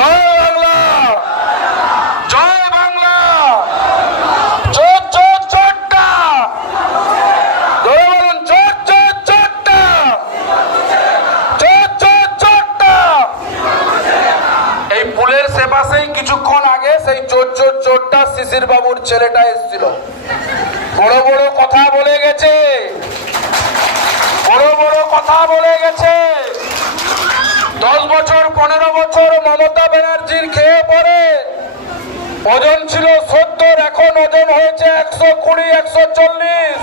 জয় বাংলা জয় বাংলা চোর চোর চোরটা ধরে বলুন চোর চোর চোরটা চোর চোর চোরটা এই পুলের সেপাশেই কিছুক্ষণ আগে সেই চোর চোর চোরটা শিশির বাবুর ছেলেটা এসেছিল বড় বড় কথা বলে গেছে বড় বড় কথা বলে গেছে দশ বছর পনেরো বছর মমতা ব্যানার্জির খেয়ে পড়ে ওজন ছিল সত্তর এখন ওজন হয়েছে একশো কুড়ি একশো চল্লিশ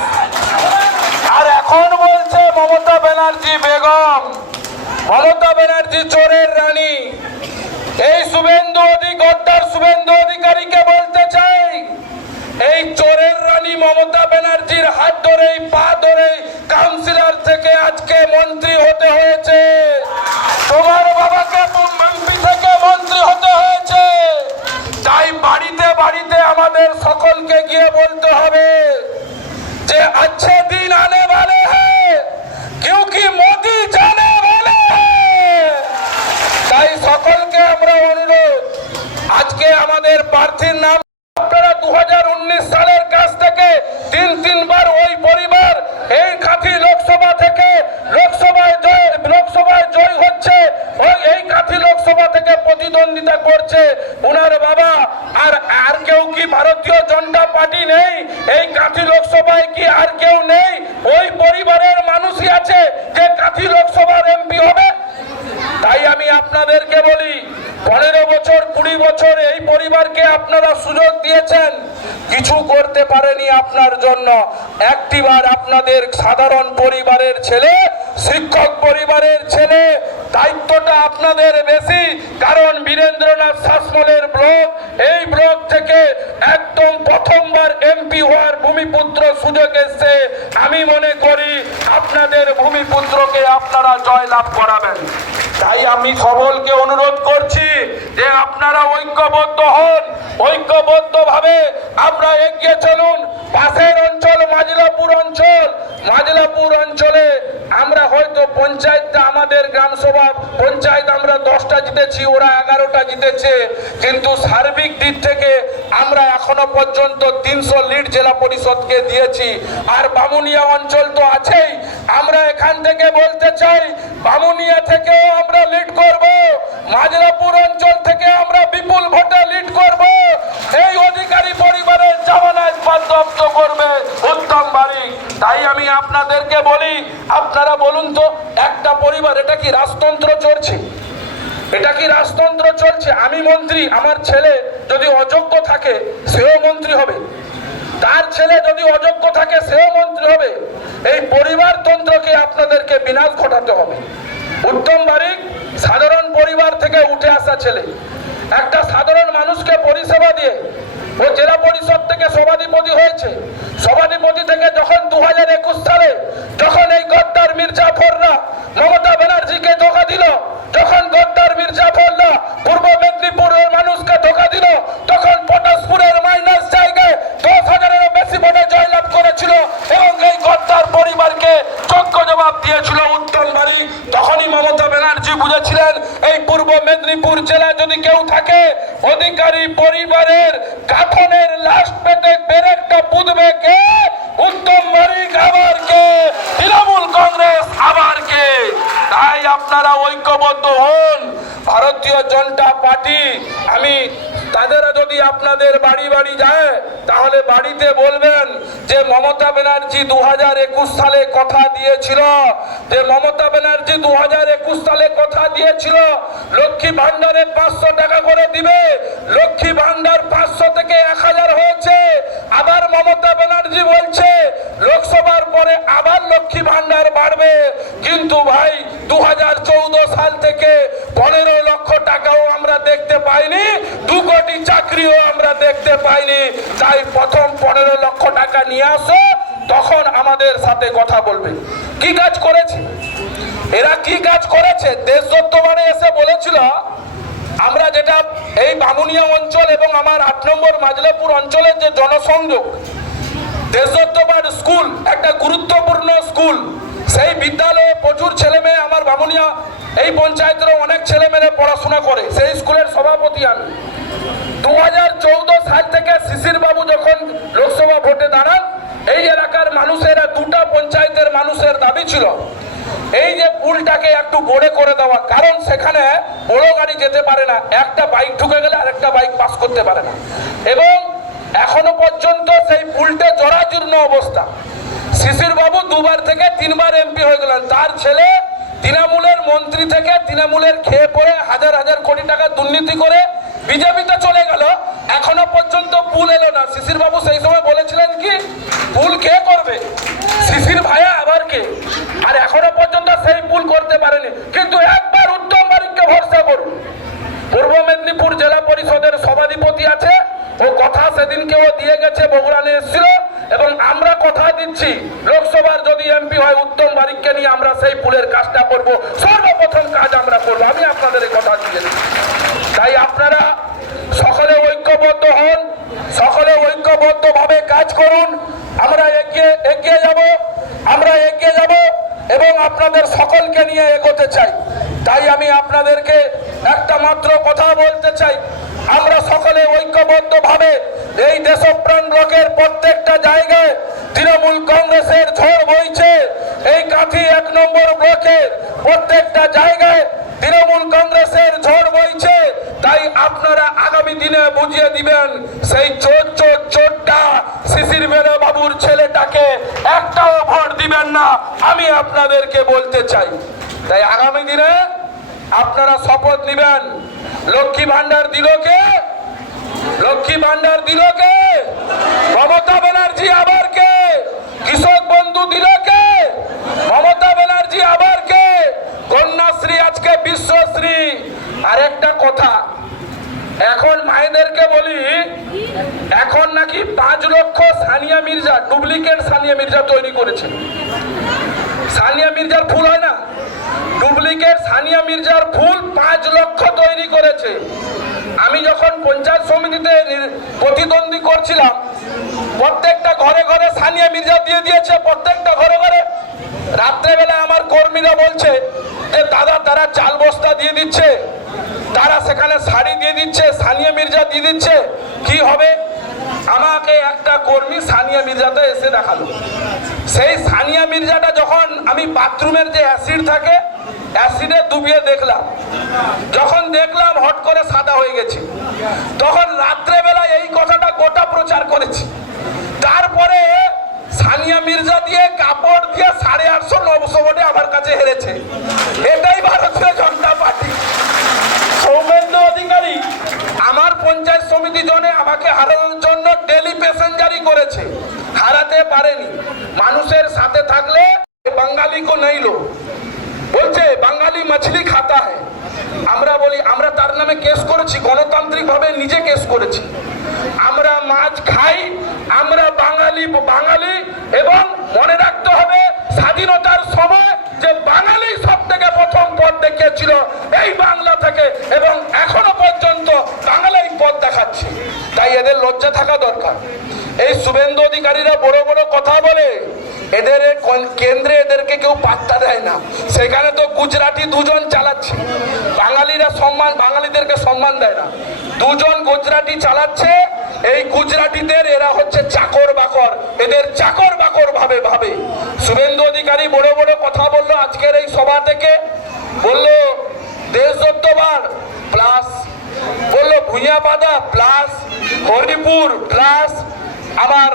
আর এখন বলছে মমতা ব্যানার্জি বেগম, মমতা ব্যানার্জি চোরের রানী। এই শুভেন্দু অধিকর্তার শুভেন্দু অধিকারীকে বলতে চাই, এই চোরের রানী মমতা ব্যানার্জির হাত ধরেই, পা ধরে কাউন্সিলর থেকে আজকে মন্ত্রী হতে হয়েছে। তোমার বাবাকে এমপি থেকে মন্ত্রী হতে হয়েছে। তাই বাড়িতে বাড়িতে আমাদের সকলকে গিয়ে বলতে হবে যে আচ্ছা আমাদের প্রার্থীর নাম আপনারা দু সালের কাছ থেকে তিন তিনবার ওই পরিবার, এই কাঠি লোকসভা থেকে লোকসভায় জয় লোকসভায় জয় হচ্ছে। এই লোকসভা থেকে প্রতিদ্বন্দ্বিতা করছে বাবা। আর আর কেউ কি ভারতীয় জনতা পার্টি নেই? এই কাঠি লোকসভায় কি আর কেউ নেই? ওই পরিবারের মানুষই আছে যে কাঠি লোকসভার এমপি হবে। তাই আমি আপনাদেরকে বলি, পনেরো বছর, কুড়ি বছর এই পরিবারকে আপনারা সুযোগ দিয়েছেন। কিছু করতে পারেনি আপনার জন্য। একটিবার আপনাদের সাধারণ পরিবারের ছেলে, শিক্ষক পরিবারের ছেলে, দায়িত্বটা আপনাদের বেশি, কারণ বীরেন্দ্রনাথ শাসমলের ব্লক, এই ব্লক থেকে একদম প্রথমবার এমপি হওয়ার ভূমিপুত্র সুযোগ এসছে। আমি মনে করি আপনাদের ভূমিপুত্রকে আপনারা জয়লাভ করাবেন। তাই আমি সবলকে অনুরোধ করছি যে আপনারা ঐক্যবদ্ধ হন। ঐক্যবদ্ধ ভাবে আমরা এগিয়ে চলুন। পাশের অঞ্চল মাজলাপুর অঞ্চল। মাজলাপুর অঞ্চলে আমরা হয়তো পঞ্চায়েতটা আমাদের গ্রাম সভা পঞ্চায়েত আমরা দশটা জিতেছি, ওরা এগারোটা জিতেছে। কিন্তু সার্বিক দিক থেকে আমরা এখনও পর্যন্ত তিনশো লিড জেলা পরিষদকে দিয়েছি। আর বামুনিয়া অঞ্চল তো আছেই। আমরা এখান থেকে বলতে চাই, বামুনিয়া থেকেও আমরা লিড করব। মাজরাপুর অঞ্চল থেকে বিপুল ভোটে লিড করব। এই অধিকারী পরিবারের জামানায় বাধ্যপ্ত করবে উত্তম বাড়ি তাই আমি আপনাদেরকে বলি, আপনারা বলুন তো, একটা পরিবার, এটা কি রাজতন্ত্র চলছে? এটা কি রাজতন্ত্র চলছে? আমি মন্ত্রী, আমার ছেলে যদি অযোগ্য থাকে, সেও মন্ত্রী হবে। তার ছেলে যদি অযোগ্য থাকে, সেও মন্ত্রী হবে। এই পরিবারতন্ত্রকে আপনাদেরকে বিনাশ ঘটাতে হবে। উত্তম বারিক, সাধারণ পরিবার থেকে উঠে আসা ছেলে। একটা সাধারণ মানুষকে পরিষেবা দিয়ে ও জেলা পরিষদ থেকে সভাধিপতি হয়েছে। সভাধিপতি থেকে যখন দু হাজার একুশ সালে যখন এই গদ্দার মির্জাফররা মমতা ব্যানার্জিকে ধোকা দিল, যখন গদ্দার মির্জাফররা পূর্ব মেদিনীপুরের মানুষকে ধোকা দিল তখন পটাশপুরের মাইনাস জায়গায় দশ হাজারেরও বেশি ভোটে জয়লাভ করেছিল এবং এই গদ্দার পরিবারকে যোগ্য জবাব দিয়েছিল উত্তম বাড়ি তখনই মমতা ব্যানার্জি বুঝেছিলেন এই পূর্ব মেদিনীপুর জেলা যদি কেউ থাকে অধিকারী পরিবারের কাফনের লাশ পেতে পেরেকটা পুঁতবে কে উত্তম বাড়ি আবার কে তৃণমূল কংগ্রেস আবার কে তাই আপনারা ঐক্যবদ্ধ হন ভারতীয় জনতা পার্টি আমি তাদেরা যদি আপনাদের বাড়ি বাড়ি যায়, তাহলে বাড়িতে বলবেন যে মমতা ব্যানার্জি দু হাজার একুশ সালে কথা দিয়েছিল। যে মমতা ব্যানার্জি দু হাজার একুশ সালে কথা দিয়েছিল, লক্ষ্মী ভান্ডারে পাঁচশো টাকা করে দিবে। লক্ষ্মী ভান্ডার পাঁচশো থেকে এক হাজার হয়েছে। আবার মমতা ব্যানার্জি বলছে, লোকসভার পরে আবার লক্ষ্মী ভান্ডার বাড়বে। কিন্তু ভাই দু হাজার চৌদ্দ সাল থেকে পনেরো লক্ষ টাকাও আমরা দেখতে পাইনি। দু কোটি চাকরিও আমরা দেখতে পাইনি, তাই প্রথম পনেরো লক্ষ টাকা নিয়ে আসো, তখন আমাদের সাথে কথা বলবে। কি কাজ করেছে? এরা কি কাজ করেছে? দেশদত্তবারে এসে বলেছিল, আমরা যেটা এই বামুনিয়া অঞ্চল এবং আমার আট নম্বর মাজলাপুর অঞ্চলের যে জনসংযোগ দেশদত্তবাদ স্কুল, একটা গুরুত্বপূর্ণ স্কুল, সেই বিদ্যালয়ে প্রচুর ছেলে মেয়ে আমার বামুনিয়া, এই পঞ্চায়েতেরও অনেক ছেলে মেয়ে পড়াশোনা করে, সেই স্কুলের সভাপতি আমি। দু হাজার চৌদ্দ সাল থেকে শিশির বাবু যখন লোকসভা ভোটে দাঁড়ান, এই এলাকার মানুষেরা দুটা পঞ্চায়েতের মানুষের দাবি ছিল, এই যে পুলটাকে একটু বড়ে করে দেওয়া কারণ সেখানে বড় গাড়ি যেতে পারে না, একটা বাইক ঢুকে গেলে আরেকটা বাইক পাস করতে পারে না। এবং এখনও পর্যন্ত সেই পুলটা জরাজীর্ণ অবস্থা। শিশির বাবু দুবার থেকে তিনবার এমপি হয়ে গেলেন, তার ছেলে তৃণমূলের মন্ত্রী থেকে তৃণমূলের খেয়ে পড়ে হাজার হাজার কোটি টাকা দুর্নীতি করে বিজেপিতে চলে গেল। এখনও পর্যন্ত পুল এলো না। শিশির বাবু সেই সময় বলেছিলেন কি, পুল কে করবে? শিশির ভাইয়া আবার কে? আর এখনও পর্যন্ত সেই পুল করতে পারেনি। কিন্তু একবার উত্তম বারিককে ভরসা করুন। পূর্ব মেদিনীপুর জেলা পরিষদের সভাধিপতি আছে। ও কথা সেদিনকে ও দিয়ে গেছে বগুড়ানে এসেছিল এবং আমরা কথা দিচ্ছি। লোকসভার যদি এমপি হয়, উত্তম বারিককে নিয়ে আমরা সেই পুলের কাজটা করব। সর্বপ্রথম কাজ আমরা করব। আমি আপনাদের কথা দিয়ে তাই আপনারা সকলে ঐক্যবদ্ধ হন, সকলে ঐক্যবদ্ধভাবে কাজ করুন। আমরা এগিয়ে এগিয়ে যাব, আমরা এগিয়ে যাব এবং আপনাদের সকলকে নিয়ে এগোতে চাই। তাই আমি আপনাদেরকে একটা মাত্র কথা বলতে চাই। আমরা সকলে ঐক্যবদ্ধভাবে এই দেশপ্রাণ ব্লকের প্রত্যেকটা জায়গায় তৃণমূল কংগ্রেসের ঝড় বইছে। এই কাঁথি এক নম্বর ব্লকে প্রত্যেকটা জায়গায় তৃণমূল কংগ্রেসের ঝড় বইছে। তাই আপনারা আগামী দিনে বুঝিয়ে দিবেন, সেই চোর চোর চোরটা শিশির বেলা বাবুর ছেলেটাকে একটাও ভোট দিবেন না। আমি আপনাদেরকে বলতে চাই, তাই আগামী দিনে আপনারা শপথ নিবেন। লক্ষ্মী ভান্ডার দিল কে? লক্ষ্মী ভান্ডার দিল কে? মমতা ব্যানার্জি আবার কে? কৃষক বন্ধু দিল কে? মমতা ব্যানার্জি আবার কে? কন্যাশ্রী আজকে বিশ্বশ্রী। আরেকটা কথা, এখন মায়েদেরকে বলি, এখন নাকি পাঁচ লক্ষ সানিয়া মির্জা, ডুপ্লিকেট সানিয়া মির্জা তৈরি করেছে। সানিয়া মির্জার ফুল হয় না? ডুপ্লিকেট সানিয়া মির্জার ফুল পাঁচ লক্ষ তৈরি করেছে। আমি যখন পঞ্চায়েত সমিতিতে প্রতিদ্বন্দ্বী করছিলাম, প্রত্যেকটা ঘরে ঘরে সানিয়া মির্জা দিয়ে দিয়েছে, প্রত্যেকটা ঘরে ঘরে। রাত্রেবেলা আমার কর্মীরা বলছে যে, দাদা, তারা চাল বস্তা দিয়ে দিচ্ছে, তারা সেখানে শাড়ি দিয়ে দিচ্ছে, সানিয়া মির্জা দিয়ে দিচ্ছে। কি হবে? আমাকে একটা কর্মী সানিয়া মির্জাতে এসে দেখাল। সেই সানিয়া মির্জাটা যখন আমি বাথরুমের যে অ্যাসিড থাকে অ্যাসিডে ডুবিয়ে দেখলাম। যখন দেখলাম, হট করে সাদা হয়ে গেছে। তখন রাত্রেবেলা এই কথাটা গোটা প্রচার করেছি। তারপরে সানিয়া মির্জা দিয়ে কাপড় দিয়ে সাড়ে আটশো নবশো ভোটে আমার কাছে হেরেছে। এটাই ভারতীয় জনতা পার্টি। সৌমেন্দ্র অধিকারী আমার পঞ্চায়েত সমিতি জনে আমাকে হারানোর জন্য ডেলি প্যাসেঞ্জারি করেছে। হারাতে পারেনি। মানুষের সাথে থাকলে বাঙালি কো নেই বলছে, বাঙালি মাছলি খাতা হয় আমরা বলি, আমরা তার নামে কেস করেছি গণতান্ত্রিক ভাবে নিজে কেস করেছি। আমরা মাছ খাই, আমরা বাঙালি বাঙালি এবং মনে রাখতে হবে, স্বাধীনতার সময় যে বাঙালি সব থেকে প্রথম পথ দেখিয়েছিল, এই বাংলা থেকে এবং এখনও পর্যন্ত বাংলাই পথ দেখাচ্ছে। তাই এদের লজ্জা থাকা দরকার। এই শুভেন্দু অধিকারীরা বড় বড় কথা বলে, এদের কেন্দ্রে এদেরকে কেউ পাত্তা দেয় না। সেখানে তো গুজরাটি দুজন চালাচ্ছে। বাঙালিরা সম্মান, বাঙালিদেরকে সম্মান দেয় না। দুজন গুজরাটি চালাচ্ছে, এই গুজরাটিদের এরা হচ্ছে চাকর বাকর। এদের চাকর বাকর ভাবে ভাবে। শুভেন্দু অধিকারী বড় বড় কথা বলল আজকের এই সভা থেকে। বলল দেশদত্তবার প্লাস বলল, ভুঁইয়াপাদা, প্লাস হরিপুর, প্লাস আমার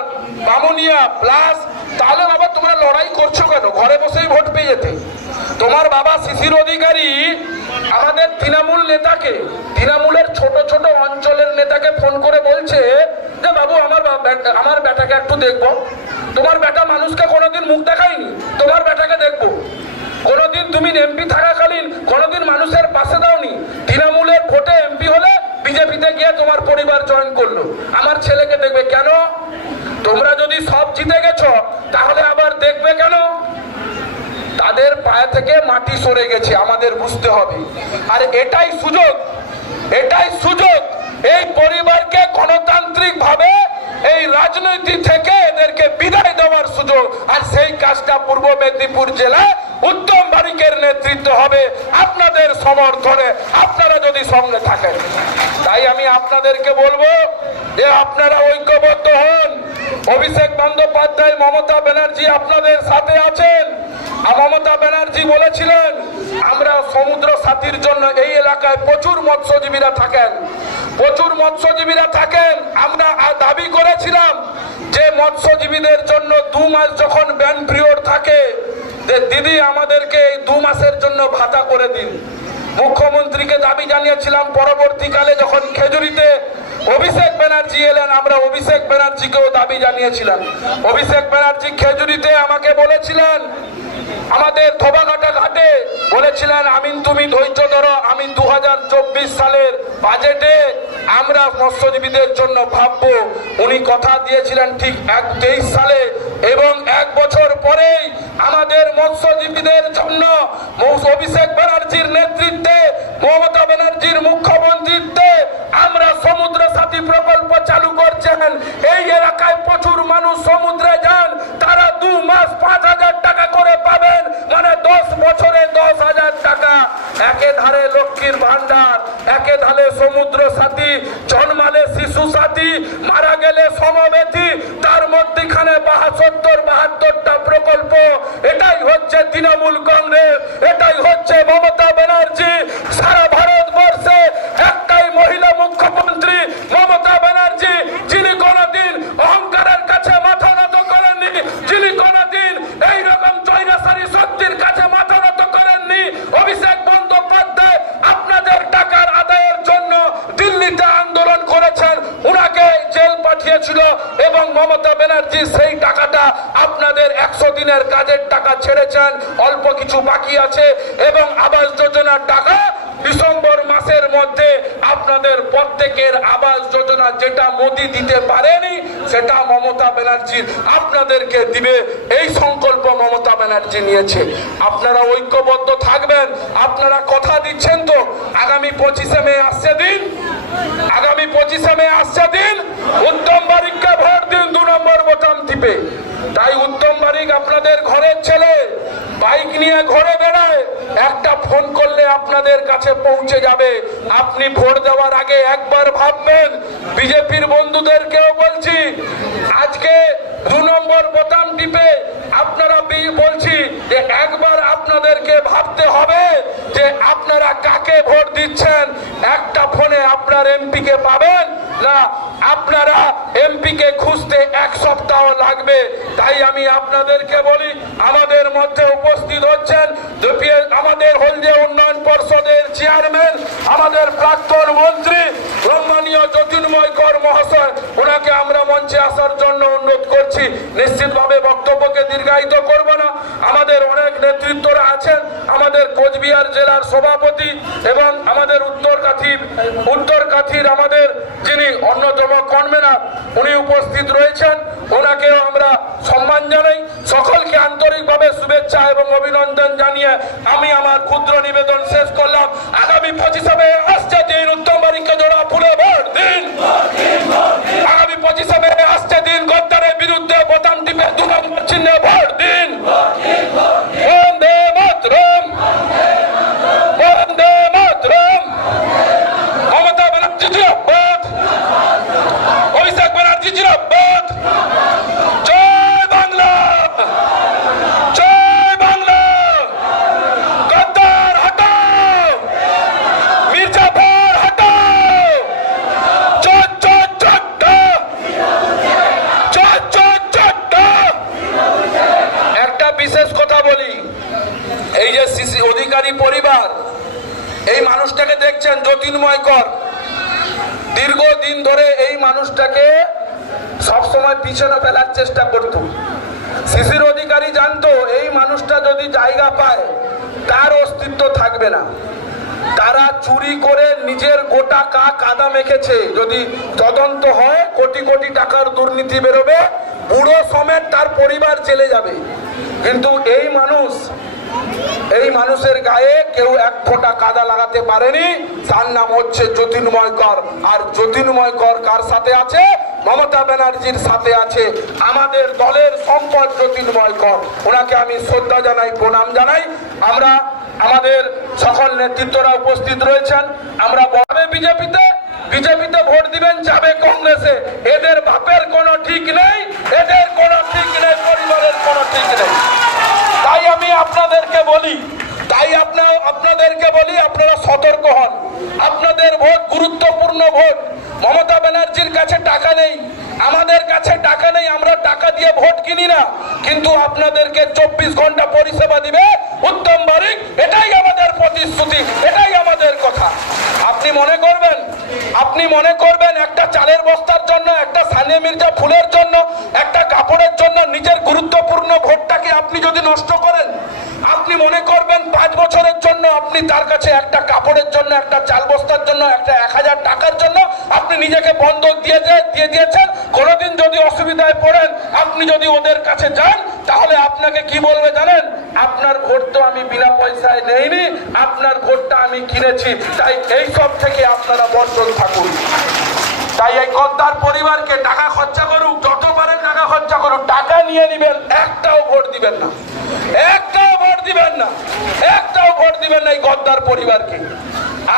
বামুনিয়া প্লাস তাহলে বাবা তোমরা লড়াই করছ কেন? ঘরে বসেই ভোট পেয়ে যেতে। তোমার বাবা শিশির অধিকারী, আমাদের তৃণমূল নেতাকে, তৃণমূলের ছোট ছোট অঞ্চলের নেতাকে ফোন করে বলছে, যে বাবু, আমার আমার বেটাকে একটু দেখব। তোমার বেটা মানুষকে কোনোদিন মুখ দেখায়নি। তোমার বেটাকে দেখব। কোনোদিন তুমি এমপি থাকাকালীন কোনোদিন মানুষের পাশে দাওনি। হলে বিজেপিতে গিয়ে তোমার পরিবার জয়েন করল। আমার ছেলেকে দেখবে কেন? তোমরা যদি সব জিতে গেছো, তাহলে আবার দেখবে কেন? তাদের পায়ে থেকে মাটি সরে গেছে, আমাদের বুঝতে হবে। আর এটাই সুযোগ এটাই সুযোগ, এই পরিবারকে গণতান্ত্রিক ভাবে এই রাজনীতি থেকে এদেরকে বিদায় দেওয়ার সুযোগ। আর সেই কাজটা পূর্ব মেদিনীপুর জেলায় উত্তম বারিকের নেতৃত্ব হবে আপনাদের সমর্থনে। আপনারা যদি সঙ্গে থাকেন। তাই আমি আপনাদেরকে বলব যে আপনারা ঐক্যবদ্ধ হন। অভিষেক বন্দ্যোপাধ্যায়, মমতা ব্যানার্জি আপনাদের সাথে আছেন। মমতা ব্যানার্জি বলেছিলেন, আমরা সমুদ্র সাথীর জন্য এই এলাকায় প্রচুর মৎস্যজীবীরা থাকেন। প্রচুর মৎস্যজীবীরা থাকেন। আমরা দাবি করেছিলাম যে মৎস্যজীবীদের জন্য দু মাস যখন ব্যান পিরিয়ড থাকে যে দিদি আমাদেরকে এই দু মাসের জন্য ভাতা করে দিন। মুখ্যমন্ত্রীকে দাবি জানিয়েছিলাম, পরবর্তীকালে যখন খেজুরিতে অভিষেক ব্যানার্জি এলেন, আমরা অভিষেক ব্যানার্জিকেও দাবি জানিয়েছিলাম। অভিষেক ব্যানার্জি খেজুরিতে আমাকে বলেছিলেন, আমাদের ধোবাঘাটা ঘাটে। বলেছিলেন, আমিন তুমি ধৈর্য ধরো, আমি দু হাজার চব্বিশ সালের বাজেটে আমরা মৎস্যজীবীদের জন্য ভাববো। উনি কথা দিয়েছিলেন ঠিক এক তেইশ সালে এবং এক বছর পরেই আমাদের মৎস্যজীবীদের জন্য অভিষেক ব্যানার্জির নেতৃত্বে মমতা ব্যানার্জির মুখ্যমন্ত্রীত্বে আমরা সমুদ্র সাথী প্রকল্প চালু করছেন। এই এলাকায় প্রচুর মানুষ সমুদ্রে যান। তারা দু মাস পাঁচ হাজার টাকা করে পাবেন। মানে দশ বছরে দশ হাজার টাকা। একে ধারে লক্ষ্মীর ভান্ডার একে ধারে সমুদ্র সাথী, জন্মালে শিশু সাথী, মারা গেলে সমবেথী তার মধ্যেখানে বাহাত্তর, বাহাত্তরটা প্রকল্প। এটাই হচ্ছে তৃণমূল কংগ্রেস। প্রত্যেকের আবাস যোজনা যেটা মোদি দিতে পারেনি, সেটা মমতা ব্যানার্জি আপনাদেরকে দিবে। এই সংকল্প মমতা ব্যানার্জি নিয়েছে। আপনারা ঐক্যবদ্ধ থাকবেন। আপনারা কথা দিচ্ছেন তো, আগামী পঁচিশে মে আসছে দিন। আগামী পঁচিশে মে আসছে দিন। উত্তম বারিককে ভোট দিন, দু নম্বর বোতাম টিপে তাই উত্তম বারিক আপনাদের ঘরের ছেলে, বাইক নিয়ে ঘরে বেড়ায়, একটা ফোন করলে আপনাদের কাছে পৌঁছে যাবে। আপনি ভোট দেওয়ার আগে একবার ভাববেন, বিজেপির বন্ধুদেরকেও বলছি, আজকে দু নম্বর বোতাম টিপে আপনারা বলছি যে একবার আপনাদেরকে ভাবতে হবে যে আপনারা কাকে ভোট দিচ্ছেন, একটা ফোনে আপনার এমপিকে পাবেন না, আপনারা এমপি কে খুঁজতে এক সপ্তাহ লাগবে। তাই আমি আপনাদেরকে বলি, আমাদের মধ্যে উপস্থিত হচ্ছেন আমাদের হলদিয়া উন্নয়ন পর্ষদের চেয়ারম্যান, আমাদের প্রাক্তন মন্ত্রী সম্মানীয় জ্যোতির্ময় কর মহাশয়। ওনাকে আমরা মঞ্চে আসার জন্য অনুরোধ করছি। নিশ্চিতভাবে বক্তব্যকে দীর্ঘায়িত করব না। আমাদের অনেক নেতৃত্বরা আছেন। আমাদের কোচবিহার জেলার সভাপতি এবং আমাদের উত্তর কাথির উত্তর কাথির আমাদের যিনি অন্যতম কনভেনার উনি উপস্থিত রয়েছেন। ওনাকেও আমরা সম্মান জানাই। সকলকে আন্তরিকভাবে শুভেচ্ছা এবং অভিনন্দন জানিয়ে আমি আমার ক্ষুদ্র নিবেদন শেষ করলাম। আগামী পঁচিশে মে আসছে দিন উত্তম বাড়িকে জোড়া ফুলে ভোট দিন আগামী পঁচিশে মে আসছে দিন গদ্দারের বিরুদ্ধে বোতাম টিপে দু নম্বর চিহ্নে ভোট দিন বন্দে মাতরম বন্দে মাতরম মমতা ব্যানার্জি জিরাবাদ অভিষেক ব্যানার্জি জিরাবাদ জয় বাংলা জয় বাংলা গদ্দার হটাও মির্জাফর হটাও চট চট চট্টা চট চট চট্টা একটা বিশেষ কথা বলি। এই যে সিসি অধিকারী পরিবার, এই মানুষটাকে দেখছেন জ্যোতির্ময় কর। দীর্ঘদিন ধরে এই মানুষটাকে সবসময় পিছনে ফেলার চেষ্টা করত। শিশির অধিকারী জানতো, এই মানুষটা যদি জায়গা পায়, তার অস্তিত্ব থাকবে না। তারা চুরি করে নিজের গোটা কা কাদা মেখেছে। যদি তদন্ত হয়, কোটি কোটি টাকার দুর্নীতি বেরোবে, বুড়ো সমেত তার পরিবার চলে যাবে। কিন্তু এই মানুষ, এই মানুষের গায়ে কেউ এক ফোঁটা কাদা লাগাতে পারেনি। তার নাম হচ্ছে জ্যোতির্ময় কর। আর জ্যোতির্ময় কর কার সাথে আছে? মমতা ব্যানার্জির সাথে আছে আমাদের দলের সম্পদ জ্যোতির্ময় কর। ওনাকে আমি শ্রদ্ধা জানাই, প্রণাম জানাই। আমরা আমাদের সকল নেতৃত্বরা উপস্থিত রয়েছেন। আমরা বলবে বিজেপিতে। বিজেপিতে ভোট দিবেন, যাবে কংগ্রেসে। এদের বাপের কোনো ঠিক নেই, এদের কোনো ঠিক নেই, পরিবারের কোনো ঠিক নেই। তাই আমি আপনাদেরকে বলি, তাই আপনার আপনাদেরকে বলি, আপনারা সতর্ক হন। আপনাদের ভোট গুরুত্বপূর্ণ ভোট। মমতা ব্যানার্জির কাছে টাকা নেই। আমাদের কাছে টাকা নেই, আমরা টাকা দিয়ে ভোট কিনি না। কিন্তু আপনাদেরকে চব্বিশ ঘণ্টা পরিষেবা দিবে উত্তম বারিক, এটাই আমাদের প্রতিশ্রুতি এটাই আমাদের কথা আপনি মনে করবেন আপনি মনে করবেন একটা চালের বস্তার জন্য, একটা সানিয়া মির্জা ফুলের জন্য, একটা কাপড়ের জন্য নিজের গুরুত্বপূর্ণ ভোটটাকে আপনি যদি নষ্ট করেন, আপনি মনে করবেন পাঁচ বছরের জন্য আপনি তার কাছে একটা কাপড়ের জন্য, একটা চাল বস্তার জন্য, একটা এক হাজার টাকার জন্য আপনি নিজেকে বন্ধ দিয়ে দিয়ে দিয়েছেন। কোনোদিন যদি অসুবিধায় পড়েন, আপনি যদি ওদের কাছে যান, তাহলে আপনাকে কি বলবে জানেন? আপনার ভোট তো আমি বিনা পয়সায় নেইনি, আপনার ভোটটা আমি কিনেছি। তাই এই সব থেকে আপনারা বর্জন থাকুন। তাই এই গদ্দার পরিবারকে টাকা খরচা করুক, যত পারেন টাকা খরচা করুক, টাকা নিয়ে নেবেন, একটাও ভোট দিবেন না। একটাও ভোট দিবেন না। একটাও ভোট দিবেন না এই গদ্দার পরিবারকে।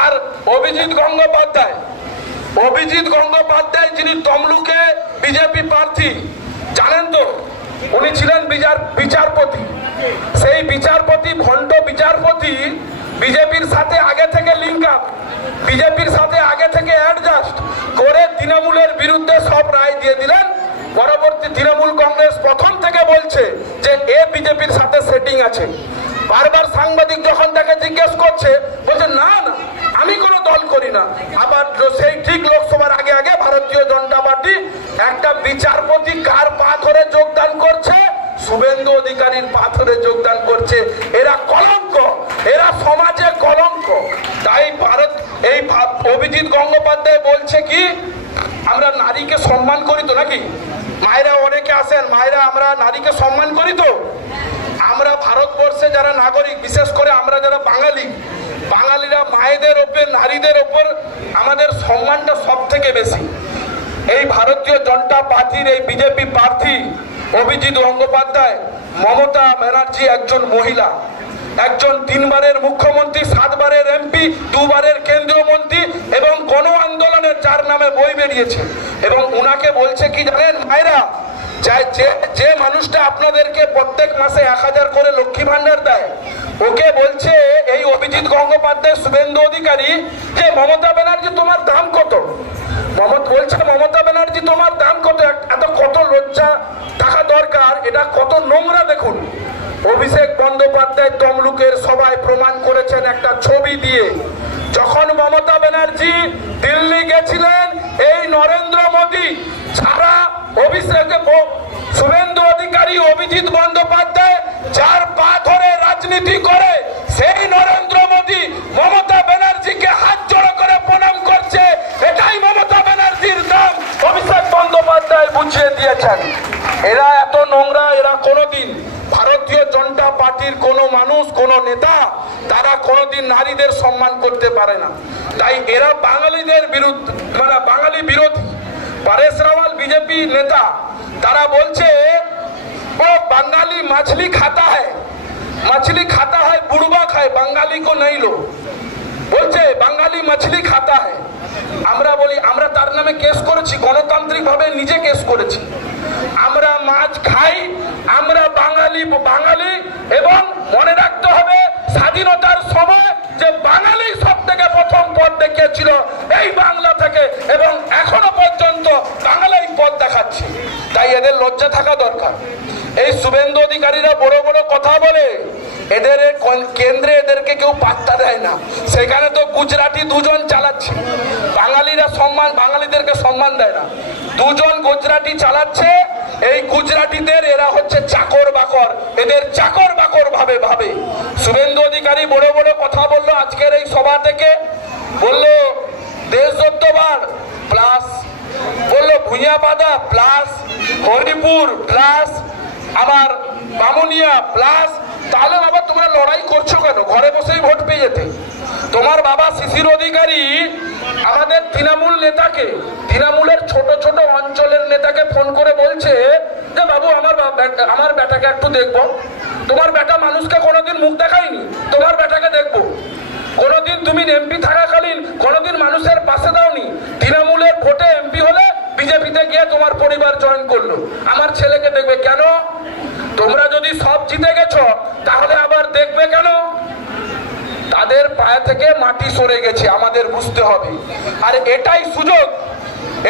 আর অভিজিৎ গঙ্গোপাধ্যায় অভিজিৎ গঙ্গোপাধ্যায় যিনি তমলুকে বিজেপি প্রার্থী, জানেন তো উনি ছিলেন বিচার বিচারপতি। সেই বিচারপতি, ভণ্ড বিচারপতি বিজেপির সাথে আগে থেকে লিঙ্ক আপ বিজেপির সাথে আগে থেকে অ্যাডজাস্ট করে তৃণমূলের বিরুদ্ধে সব রায় দিয়ে দিলেন। পরবর্তী তৃণমূল কংগ্রেস প্রথম থেকে বলছে যে এ বিজেপির সাথে সেটিং আছে। বারবার সাংবাদিক যখন তাকে জিজ্ঞেস করছে, বলছে, না না, আমি কোনো দল করি না। আবার সেই ঠিক লোকসভার আগে আগে ভারতীয় জনতা পার্টি একটা বিচারপতি কার পা ধরে যোগদান করছে শুভেন্দু অধিকারীর পাথরে যোগদান করছে এরা কলঙ্ক এরা সমাজে কলঙ্ক তাই ভারত এই ভা- অভিজিৎ গঙ্গোপাধ্যায় বলছে কি, আমরা নারীকে সম্মান করি তো নাকি? মায়েরা অনেকে আসেন মায়েরা আমরা নারীকে সম্মান করি তো। আমরা ভারতবর্ষে যারা নাগরিক, বিশেষ করে আমরা যারা বাঙালি, বাঙালিরা মায়েদের ওপর, নারীদের ওপর আমাদের সম্মানটা সব থেকে বেশি। এই ভারতীয় জনতা পার্টির এই বিজেপি প্রার্থী অভিজিৎ গঙ্গোপাধ্যায়, মমতা ব্যানার্জি একজন মহিলা, একজন তিনবারের মুখ্যমন্ত্রী, সাতবারের এমপি, দুবারের কেন্দ্রীয় মন্ত্রী এবং গণ নামে বই বেরিয়েছে এবং উনাকে বলছে কি জানেন মায়েরা যে যে মানুষটা আপনাদেরকে প্রত্যেক মাসে এক হাজার করে লক্ষ্মী ভান্ডার দেয়, ওকে বলছে এই অভিজিৎ গঙ্গোপাধ্যায় শুভেন্দু অধিকারী যে মমতা ব্যানার্জি তোমার দাম কত? বলছে, মমতা ব্যানার্জি তোমার দাম কত? এত কত লজ্জা থাকা দরকার, এটা কত নোংরা দেখুন। অভিষেক বন্দ্যোপাধ্যায় তমলুকের সবাই প্রমাণ করেছেন একটা ছবি দিয়ে। যখন মমতা ব্যানার্জি দিল্লি গেছিলেন, এই নরেন্দ্র মোদী ছাড়া অভিষেক শুভেন্দু অধিকারী অভিজিৎ বন্দ্যোপাধ্যায় যার পা ধরে রাজনীতি করে, সেই নরেন্দ্র মোদী মমতা ব্যানার্জিকে হাত জোড়ো করে প্রণাম করছে। এটাই মমতা ব্যানার্জির দাম অভিষেক বন্দ্যোপাধ্যায় বুঝিয়ে দিয়েছেন, এরা এত নোংরা, এরা কোনোদিন ভারতীয় জনতা পার্টির কোনো মানুষ, কোনো নেতা তারা কোনোদিন নারীদের সম্মান করতে পারে না তাই এরা বাঙালিদের বিরুদ্ধে মানে বাঙালি বিরোধী পরেশ রাওয়াল বিজেপি নেতা তারা বলছে ও বাঙালি মাছলি খাতা হয় मछली खाता है बुड़वा खाए बंगाली को नहीं लो বলছে বাঙালি মাছলি খাতা হয় আমরা বলি আমরা তার নামে কেস করেছি গণতান্ত্রিক ভাবে নিজে কেস করেছি আমরা পদ এই বাংলা থেকে এবং এখনও পর্যন্ত বাংলাই পথ দেখাচ্ছে। তাই এদের লজ্জা থাকা দরকার। এই শুভেন্দু অধিকারীরা বড় বড় কথা বলে, এদের কেন্দ্রে এদেরকে কেউ পাত্তা দেয় না। সেখানে তো গুজরাটি দুজন চালাচ্ছে। বাঙালিরা সম্মান, বাঙালিদেরকে সম্মান দেয় না। দুজন গুজরাটি চালাচ্ছে, এই গুজরাটিদের এরা হচ্ছে চাকর বাকর। এদের চাকর বাকর ভাবে ভাবে। শুভেন্দু অধিকারী বড় বড় কথা বলল আজকের এই সভা থেকে। বলল দেশদত্তবার প্লাস বলল প্লাস হরিপুর প্লাস আমার বামুনিয়া প্লাস, তাহলে বাবা তোমরা লড়াই করছ কেন? ঘরে বসেই ভোট পেয়ে যেতে। তোমার বাবা শিশির অধিকারী আমাদের তৃণমূল নেতাকে, তৃণমূলের ছোট ছোট অঞ্চলের নেতাকে ফোন করে বলছে যে, বাবু, আমার আমার বেটাকে একটু দেখব। তোমার বেটা মানুষকে কোনোদিন মুখ দেখায়নি। তোমার বেটাকে দেখব। কোনোদিন তুমি এমপি থাকাকালীন কোনোদিন মানুষের পাশে দাওনি। তৃণমূলের ভোটে এমপি হলে বিজেপিতে গিয়ে তোমার পরিবার জয়েন করল। আমার ছেলেকে দেখবে কেন? তোমরা যদি সব জিতে গেছো, তাহলে আবার দেখবে কেন? তাদের পায়ে থেকে মাটি সরে গেছে, আমাদের বুঝতে হবে। আর এটাই সুযোগ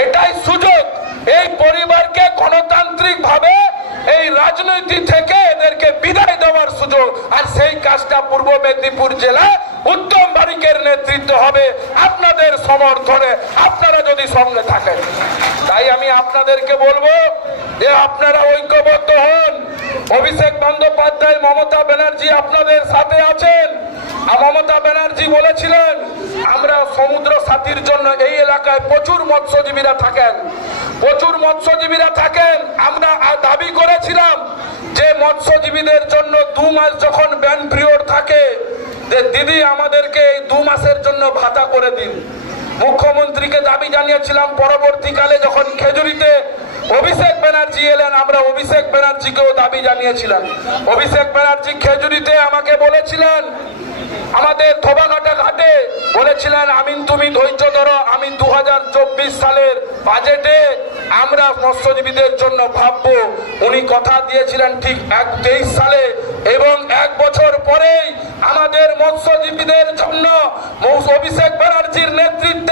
এটাই সুযোগ, এই পরিবারকে গণতান্ত্রিক ভাবে এই রাজনীতি থেকে এদেরকে বিদায় দেওয়ার সুযোগ। আর সেই কাজটা পূর্ব মেদিনীপুর জেলায় উত্তম বারিকের নেতৃত্ব হবে আপনাদের সমর্থনে। আপনারা যদি সঙ্গে থাকেন। তাই আমি আপনাদেরকে বলব যে আপনারা ঐক্যবদ্ধ হন। অভিষেক বন্দ্যোপাধ্যায়, মমতা ব্যানার্জি আপনাদের সাথে আছেন। মমতা ব্যানার্জি বলেছিলেন, আমরা সমুদ্র সাথীর জন্য এই এলাকায় প্রচুর মৎস্যজীবীরা থাকেন। প্রচুর মৎস্যজীবীরা থাকেন। আমরা দাবি করেছিলাম যে মৎস্যজীবীদের জন্য দু মাস যখন ব্যান পিরিয়ড থাকে, যে দিদি আমাদেরকে এই দু মাসের জন্য ভাতা করে দিন। মুখ্যমন্ত্রীকে দাবি জানিয়েছিলাম, পরবর্তীকালে যখন খেজুরিতে অভিষেক ব্যানার্জি এলেন, আমরা অভিষেক ব্যানার্জিকেও দাবি জানিয়েছিলাম। অভিষেক ব্যানার্জি খেজুরিতে আমাকে বলেছিলেন আমাদের ধোবাঘাটা ঘাটে বলেছিলেন, আমিন তুমি ধৈর্য ধরো, আমি দু সালের বাজেটে আমরা মৎস্যজীবীদের জন্য ভাববো। উনি কথা দিয়েছিলেন ঠিক এক তেইশ সালে এবং এক বছর পরেই আমাদের মৎস্যজীবীদের জন্য অভিষেক ব্যানার্জির নেতৃত্বে